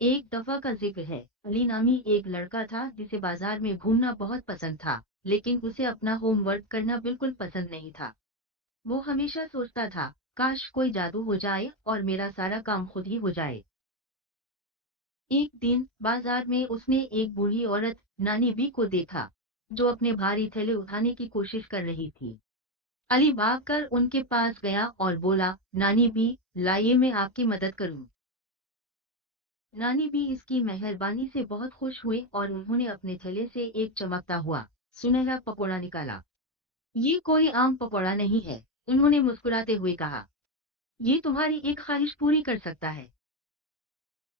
ایک دفعہ کا ذکر ہے، علی نامی ایک لڑکا تھا جسے بازار میں گھومنا بہت پسند تھا، لیکن اسے اپنا ہوم ورک کرنا بالکل پسند نہیں تھا۔ وہ ہمیشہ سوچتا تھا، کاش کوئی جادو ہو جائے اور میرا سارا کام خود ہی ہو جائے۔ ایک دن بازار میں اس نے ایک بوڑھی عورت نانی بی کو دیکھا، جو اپنے بھاری تھیلے اٹھانے کی کوشش کر رہی تھی۔ علی بھاگ کر ان کے پاس گیا اور بولا، نانی بی، لائیے میں آپ کی مدد کروں۔ نانی بھی اس کی مہربانی سے بہت خوش ہوئے اور انہوں نے اپنے تھیلے سے ایک چمکتا ہوا سنہرا پکوڑا نکالا۔ یہ کوئی عام پکوڑا نہیں ہے، انہوں نے مسکراتے ہوئے کہا، یہ تمہاری ایک خواہش پوری کر سکتا ہے۔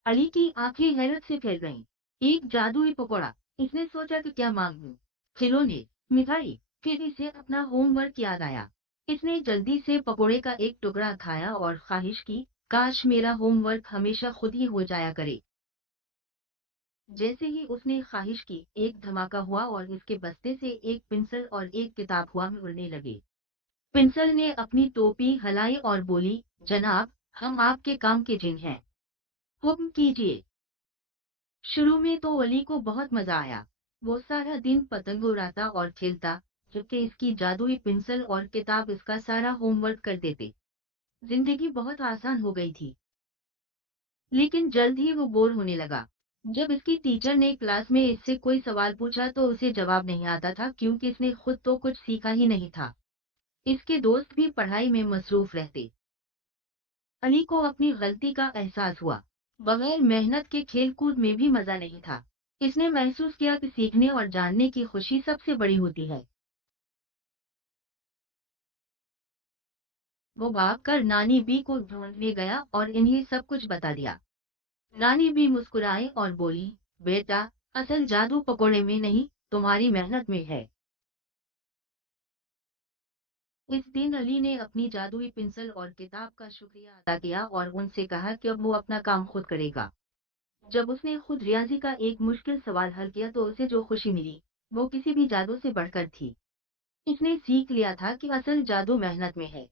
علی کی آنکھیں حیرت سے پھیل گئیں۔ ایک جادوئی پکوڑا! اس نے سوچا کہ کیا مانگوں، کھلونے، مٹھائی؟ پھر اسے اپنا ہوم ورک یاد آیا۔ اس نے جلدی سے پکوڑے کا ایک ٹکڑا کھایا اور خواہش کی، کاش میرا ہوم ورک ہمیشہ خود ہی ہو جایا کرے۔ جیسے ہی اس نے خواہش کی، ایک دھماکہ ہوا اور اس کے بستے سے ایک پنسل اور ایک کتاب ہوا میں اڑنے لگے۔ پنسل نے اپنی ٹوپی ہلائی اور بولی، جناب، ہم آپ کے کام کے جن ہیں، حکم کیجیے۔ شروع میں تو علی کو بہت مزہ آیا۔ وہ سارا دن پتنگ اڑاتا اور کھیلتا، جبکہ اس کی جادوئی پنسل اور کتاب اس کا سارا ہوم ورک کر دیتے۔ زندگی بہت آسان ہو گئی تھی۔ لیکن جلد ہی وہ بور ہونے لگا۔ جب اس کی ٹیچر نے کلاس میں اس سے کوئی سوال پوچھا تو اسے جواب نہیں آتا تھا، کیونکہ اس نے خود تو کچھ سیکھا ہی نہیں تھا۔ اس کے دوست بھی پڑھائی میں مصروف رہتے۔ علی کو اپنی غلطی کا احساس ہوا۔ بغیر محنت کے کھیل کود میں بھی مزہ نہیں تھا۔ اس نے محسوس کیا کہ سیکھنے اور جاننے کی خوشی سب سے بڑی ہوتی ہے۔ وہ بھاگ کر نانی بی کو ڈھونڈنے گیا اور انہیں سب کچھ بتا دیا۔ نانی بھی مسکرائی اور بولی، بیٹا، اصل جادو پکوڑے میں نہیں، تمہاری محنت میں ہے۔ اس دن علی نے اپنی جادوئی پنسل اور کتاب کا شکریہ ادا کیا اور ان سے کہا کہ اب وہ اپنا کام خود کرے گا۔ جب اس نے خود ریاضی کا ایک مشکل سوال حل کیا تو اسے جو خوشی ملی، وہ کسی بھی جادو سے بڑھ کر تھی۔ اس نے سیکھ لیا تھا کہ اصل جادو محنت میں ہے۔